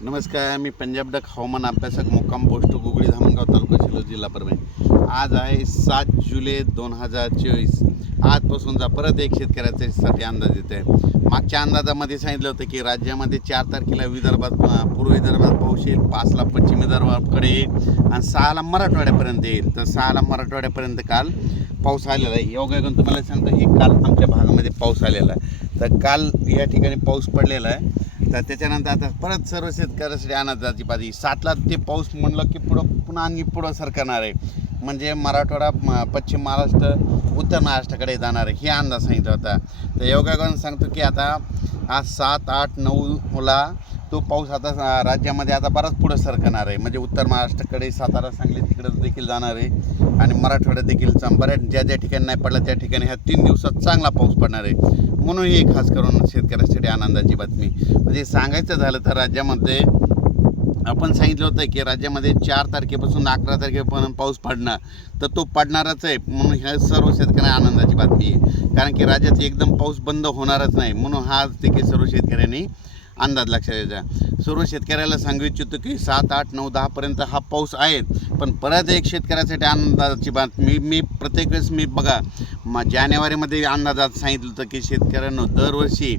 नमस्कार, मी पंजाब डक हवामान अभ्यासक मुक्काम पोस्ट गुगळी धामणगाव तालुका शिलो जिल्हा परभणी। आज आहे 7 जुलै 2024। आजपासूनचा परत एक शेतकऱ्यासाठी अंदाज येत आहे। मागच्या अंदाजामध्ये सांगितलं होतं की राज्यामध्ये 4 तारखेला विदर्भात पूर्व विदर्भात पाऊस येईल, 5ला पश्चिम विदर्भाकडे येईल आणि 6ला मराठवाड्यापर्यंत येईल। तर 6ला मराठवाड्यापर्यंत काल पाऊस आलेला आहे। योगायोगाने तुम्हाला सांगतो हे काल आमच्या भागामध्ये पाऊस आलेला आहे। तर काल या ठिकाणी पाऊस पडलेला आहे। तर त्याच्यानंतर आता परत सर्व शेतकऱ्यासाठी अंदाजाची बाजी 7ला ते पाऊस म्हणलं की पुन्हा आणि पुढं सरकणार आहे, म्हणजे मराठवाडा, पश्चिम महाराष्ट्र, उत्तर महाराष्ट्राकडे जाणार आहे हे अंदाज सांगितला होता। तर योगायोगाने सांगतो की आता आज 7, 8, 9ला तो पाऊस आता राज्यामध्ये आता बराच पुढं सरकणार आहे, म्हणजे उत्तर महाराष्ट्राकडे सातारा, सांगली तिकडं देखील जाणार आहे आणि मराठवाड्यात देखील बऱ्याच ज्या ठिकाणी नाही पडला त्या ठिकाणी ह्या 3 दिवसात चांगला पाऊस पडणार आहे। म्हणून ही खास करून शेतकऱ्यासाठी आनंदाची बातमी। म्हणजे सांगायचं झालं तर राज्यामध्ये आपण सांगितलं होतं की राज्यामध्ये 4 तारखेपासून 11 तारखेपर्यंत पाऊस पडणार, तर तो पडणारच आहे। म्हणून ह्या सर्व शेतकऱ्यांना आनंदाची बातमी आहे, कारण की राज्यात एकदम पाऊस बंद होणारच नाही। म्हणून हा देखील सर्व शेतकऱ्यांनी अंदाज लक्षात द्यायचा। सर्व शेतकऱ्याला सांगू इच्छितो की 7, 8, 9, 10पर्यंत हा पाऊस आहे। पण परत एक शेतकऱ्यासाठी अंदाजाची बातमी मी प्रत्येक वेळेस बघा जानेवारीमध्ये अंदाजात सांगितलं होतं की शेतकऱ्यांनो दरवर्षी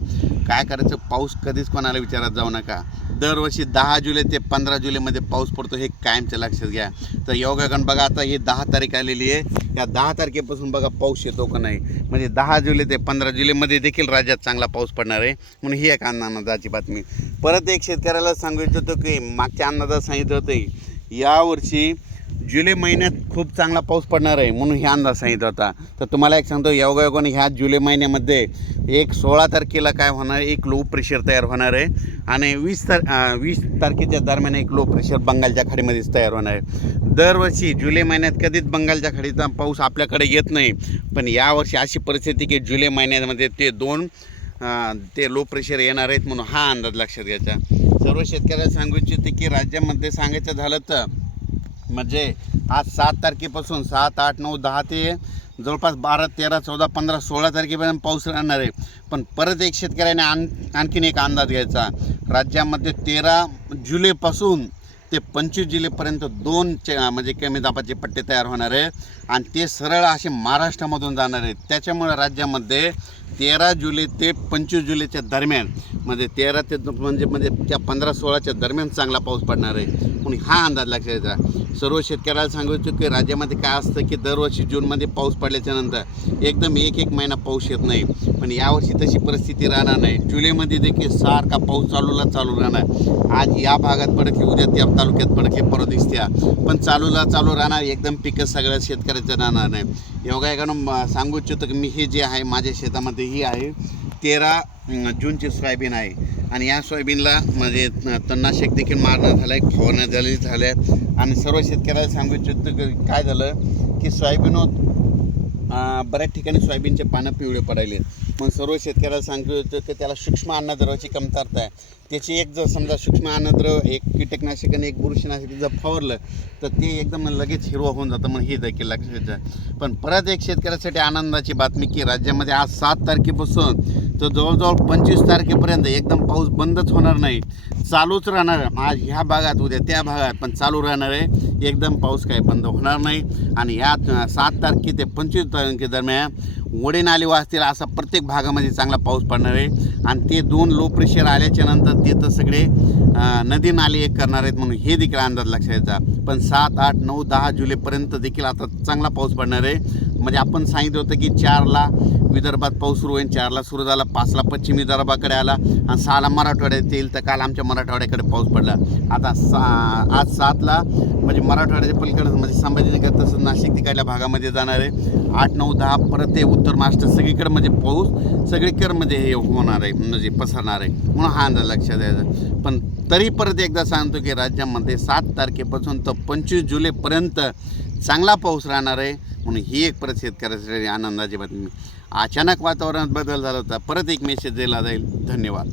काय करायचं, पाऊस कधीच कोणाला विचारात जाऊ नका। दरवर्षी 10 जुलै ते 15 जुलैमध्ये पाऊस पडतो हे कायमचं लक्षात घ्या। तर योगायोगाने बघा आता ही 10 तारीख आलेली आहे, या 10 तारखेपासून बघा पाऊस येतो का नाही, म्हणजे 10 जुलै ते 15 जुलैमध्ये देखील राज्यात चांगला पाऊस पडणार आहे। म्हणून ही एक अंदाजाची बातमी। परत एक शेतकऱ्याला सांगू इच्छितो की मागच्या अंदाजात सांगितलं होतं यावर्षी जुलै महिन्यात खूप चांगला पाऊस पडणार आहे, म्हणून हे अंदाज सांगितला होता। तर तुम्हाला एक सांगतो योगायोगाने ह्या जुलै महिन्यामध्ये 16 तारखेला काय होणार, एक लो प्रेशर तयार होणार आहे आणि 20 तारखेच्या दरम्यान एक लो प्रेशर बंगालच्या खाडीमध्येच तयार होणार आहे। दरवर्षी जुलै महिन्यात कधीच बंगालच्या खाडीचा पाऊस आपल्याकडे येत नाही, पण यावर्षी अशी परिस्थिती की जुलै महिन्यामध्ये ते लो प्रेशर येणार आहेत, म्हणून हा अंदाज लक्षात घ्यायचा। सर्व शेतकऱ्याला सांगू इच्छिते की राज्यामध्ये सांगायचं झालं तर म्हणजे आज 7 तारखेपासून 7, 8, 9, 10 ते जवळपास 12, 13, 14, 15, 16 तारखेपर्यंत पाऊस राहणार आहे। पण परत एक शेतकऱ्याने आणखीन एक अंदाज घ्यायचा। राज्यामध्ये 13 जुलैपासून ते 25 जुलैपर्यंत 2 म्हणजे कमी दाबाचे पट्टे तयार होणार आहे आणि ते सरळ असे महाराष्ट्रामधून जाणार आहेत। त्याच्यामुळे राज्यामध्ये 13 जुलै ते 25 जुलैच्या दरम्यान म्हणजे 13 ते म्हणजे त्या 15-16च्या दरम्यान चांगला पाऊस पडणार आहे, म्हणून हा अंदाज लक्षात घ्यायचा। सर्व शेतकऱ्याला सांगू इच्छितो की राज्यामध्ये काय असतं की दरवर्षी जूनमध्ये पाऊस पडल्याच्या नंतर एकदम एक महिना पाऊस येत नाही, पण यावर्षी तशी परिस्थिती राहणार नाही। जुलैमध्ये देखील सारखा पाऊस चालू राहणार। आज या भागात पडकी, उद्या त्या तालुक्यात पडकी, परत दिसत्या, पण चालू राहणार। एकदम पिकं सगळ्या शेतकऱ्याचं राहणार नाही। योगायोगानं सांगू इच्छितो की मी हे जे आहे माझ्या शेतामध्ये ही आहे 13 जूनची सोयाबीन आहे आणि या सोयाबीनला म्हणजे तणनाशक देखील मारणं झालं आहे, फवारणी झाल्या आणि सर्व शेतकऱ्याला सांगू इच्छितो की काय झालं की सोयाबीन बऱ्याच ठिकाणी सोयाबीनचे पानं पिवळे पडायले। मग सर्व शेतकऱ्याला सांगू इच्छितो की त्याला सूक्ष्म अन्नद्रव्याची कमतरता आहे। त्याची एक जर समजा सूक्ष्म अन्नद्रव्य, एक कीटकनाशक आणि एक बुरशीनाशक जर फवारलं तर ते एकदम लगेच हिरवं होऊन जातं, म्हणून हे देखील लक्षात घ्यायचं। पण परत एक शेतकऱ्यासाठी आनंदाची बातमी की राज्यामध्ये आज 7 तारखेपासून तर जवळजवळ 25 तारखेपर्यंत एकदम पाऊस बंदच होणार नाही, चालूच राहणार। आज ह्या भागात, उद्या त्या भागात, पण चालू राहणार आहे। एकदम पाऊस काही बंद होणार नाही आणि या 7 तारखे ते 25 तारखे दरम्यान ओढे नाले वाचतील असा प्रत्येक भागामध्ये चांगला पाऊस पडणार आहे आणि ते 2 लो प्रेशर आल्याच्या नंतर ते तर सगळे नदी नाले एक करणार आहेत, म्हणून हे देखील अंदाज लक्षात घ्यायचा। पण 7, 8, 9, 10 जुलैपर्यंत देखील आता चांगला पाऊस पडणार आहे। म्हणजे आपण सांगितलं होतं की 4ला विदर्भात पाऊस सुरू होईल, 4ला सुरू झाला, 5ला पश्चिम विदर्भाकडे आला आणि 6ला मराठवाड्यात येईल। तर काल आमच्या मराठवाड्याकडे पाऊस पडला। आता आज 7ला म्हणजे मराठवाड्याच्या पलीकडे म्हणजे संभाजीनगर तसंच नाशिक तिकडल्या भागामध्ये जाणार आहे। 8, 9, 10 परत ते उत्तर महाराष्ट्र सगळीकडे म्हणजे पाऊस सगळीकडे म्हणजे हे होणार आहे, म्हणजे पसरणार आहे, म्हणून हा अंदाज लक्षात द्यायचा। पण तरी परत एकदा सांगतो की राज्यामध्ये 7 तारखेपासून तर 25 जुलैपर्यंत चांगला पाऊस राहणार आहे, म्हणून ही एक परत शेतकऱ्यासाठी आनंदाची बातमी। अचानक वातावरणात बदल झाला होता, परत एक मेसेज दिला जाईल। धन्यवाद।